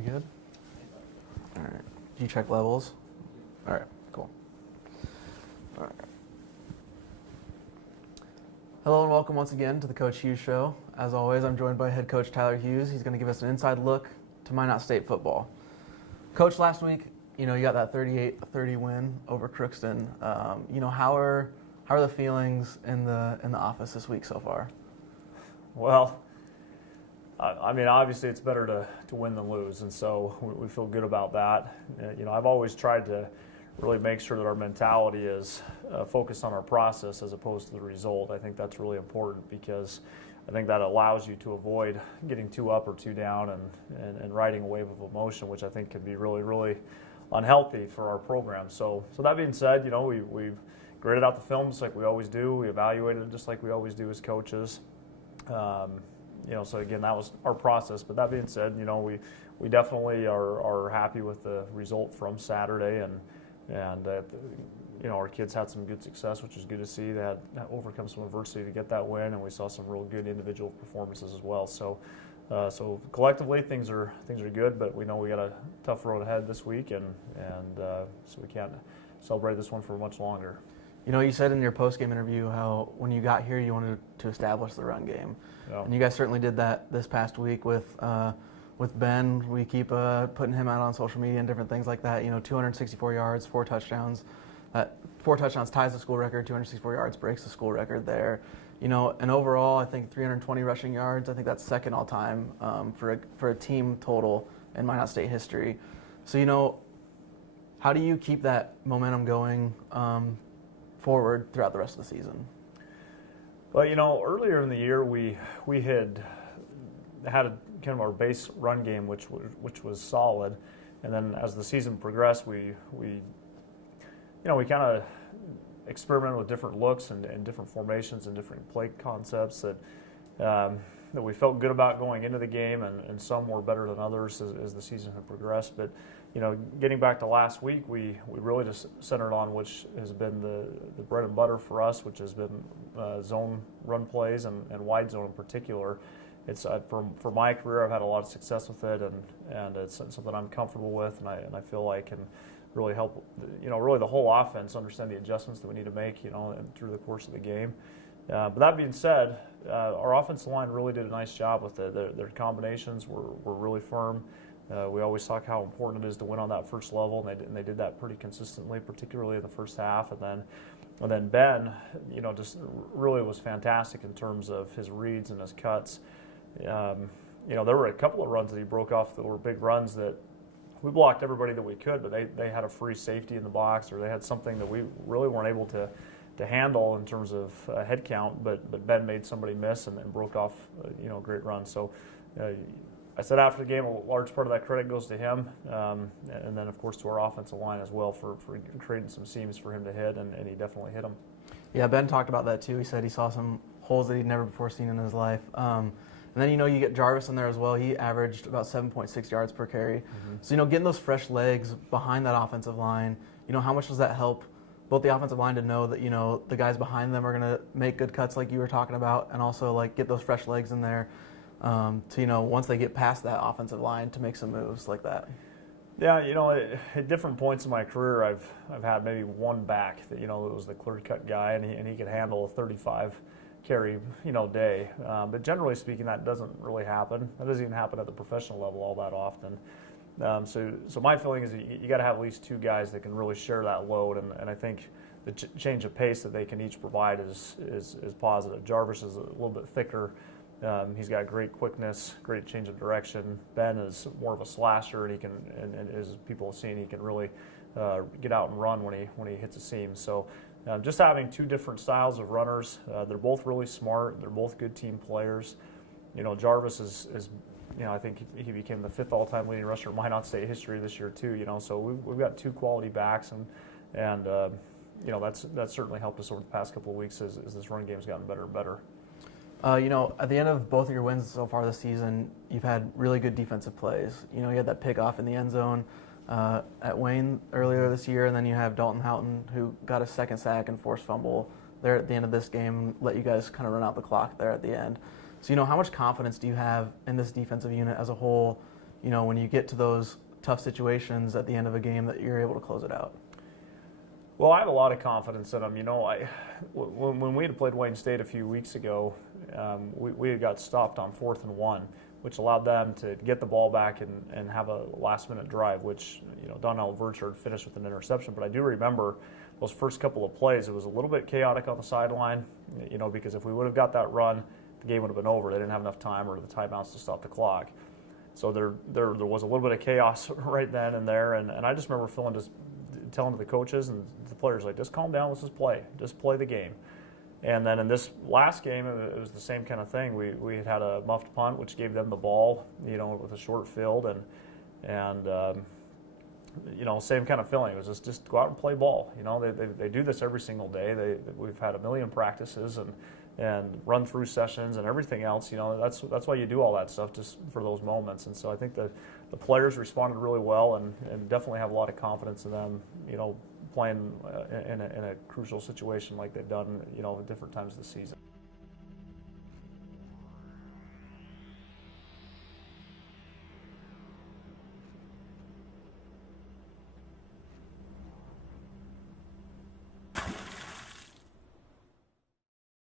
We good? All right. Do you check levels? All right, cool. All right. Hello and welcome once again to the Coach Hughes Show. As always, I'm joined by head coach Tyler Hughes. He's going to give us an inside look to Minot State football. Coach, last week, you got that 38-30 win over Crookston. How are the feelings in the office this week so far? Well, I mean, obviously it's better to win than lose, and so we feel good about that. I've always tried to really make sure that our mentality is focused on our process as opposed to the result. I think that's really important because I think that allows you to avoid getting too up or too down and riding a wave of emotion, which I think can be really, really unhealthy for our program. So that being said, we've graded out the films like we always do. We evaluated it just like we always do as coaches. So again, that was our process. But that being said, we definitely are happy with the result from Saturday, and our kids had some good success, which is good to see. They had overcome some adversity to get that win, and we saw some real good individual performances as well. So collectively, things are good, but we know we got a tough road ahead this week, and so we can't celebrate this one for much longer. You said in your post-game interview how when you got here you wanted to establish the run game. Yeah. And you guys certainly did that this past week with Ben. We keep putting him out on social media and different things like that. 264 yards, 4 touchdowns. 4 touchdowns ties the school record, 264 yards breaks the school record there. And overall, I think 320 rushing yards. I think that's second all-time for a team total in Minot State history. So, how do you keep that momentum going forward throughout the rest of the season? Well, earlier in the year we had kind of our base run game, which was solid, and then as the season progressed, we kind of experimented with different looks and different formations and different play concepts that we felt good about going into the game, and some were better than others as the season had progressed. But getting back to last week, we really just centered on which has been the bread and butter for us, which has been zone run plays and wide zone in particular. It's for my career, I've had a lot of success with it, and it's something I'm comfortable with, and I feel like can really help really the whole offense understand the adjustments that we need to make through the course of the game. But that being said, our offensive line really did a nice job with it. Their combinations were really firm. We always talk how important it is to win on that first level, and they did that pretty consistently, particularly in the first half. And then Ben, just really was fantastic in terms of his reads and his cuts. There were a couple of runs that he broke off that were big runs that we blocked everybody that we could, but they had a free safety in the box, or they had something that we really weren't able to handle in terms of head count. But Ben made somebody miss and broke off a great run. So I said after the game, a large part of that credit goes to him, and then of course to our offensive line as well for creating some seams for him to hit, and he definitely hit them. Yeah, Ben talked about that too. He said he saw some holes that he'd never before seen in his life. And then, you get Jarvis in there as well. He averaged about 7.6 yards per carry. Mm-hmm. So, getting those fresh legs behind that offensive line, how much does that help both the offensive line to know that, the guys behind them are going to make good cuts like you were talking about, and also, get those fresh legs in there to, once they get past that offensive line, to make some moves like that? Yeah, at different points in my career, I've had maybe one back that, that was the clear-cut guy, and he could handle a 35 carry, day. But generally speaking, that doesn't really happen. That doesn't even happen at the professional level all that often. So my feeling is you got to have at least 2 guys that can really share that load, and I think the change of pace that they can each provide is positive. Jarvis is a little bit thicker. He's got great quickness, great change of direction. Ben is more of a slasher, and he can, and as people have seen, he can really get out and run when he hits a seam. So just having 2 different styles of runners, they're both really smart. They're both good team players. Jarvis is I think he became the 5th all-time leading rusher in Minot State history this year too. So we've got 2 quality backs, and that's certainly helped us over the past couple of weeks as this run game's gotten better and better. At the end of both of your wins so far this season, you've had really good defensive plays. You had that pick off in the end zone at Wayne earlier this year, and then you have Dalton Houghton, who got a second sack and forced fumble there at the end of this game, let you guys kind of run out the clock there at the end. So, how much confidence do you have in this defensive unit as a whole, when you get to those tough situations at the end of a game that you're able to close it out? Well, I have a lot of confidence in them. When we had played Wayne State a few weeks ago, we had got stopped on 4th and 1, which allowed them to get the ball back and have a last-minute drive, which Donnell Virchard finished with an interception. But I do remember those first couple of plays, it was a little bit chaotic on the sideline, because if we would have got that run, the game would have been over. They didn't have enough time or the timeouts to stop the clock. So there was a little bit of chaos right then and there, and I just remember telling to the coaches and the players, like, just calm down, let's just play the game. And then in this last game, it was the same kind of thing. We had a muffed punt, which gave them the ball, with a short field, and same kind of feeling. It was just go out and play ball. They do this every single day. We've had a million practices and run through sessions and everything else. That's why you do all that stuff, just for those moments. And so I think the players responded really well, and definitely have a lot of confidence in them, playing in a crucial situation like they've done, at different times this season.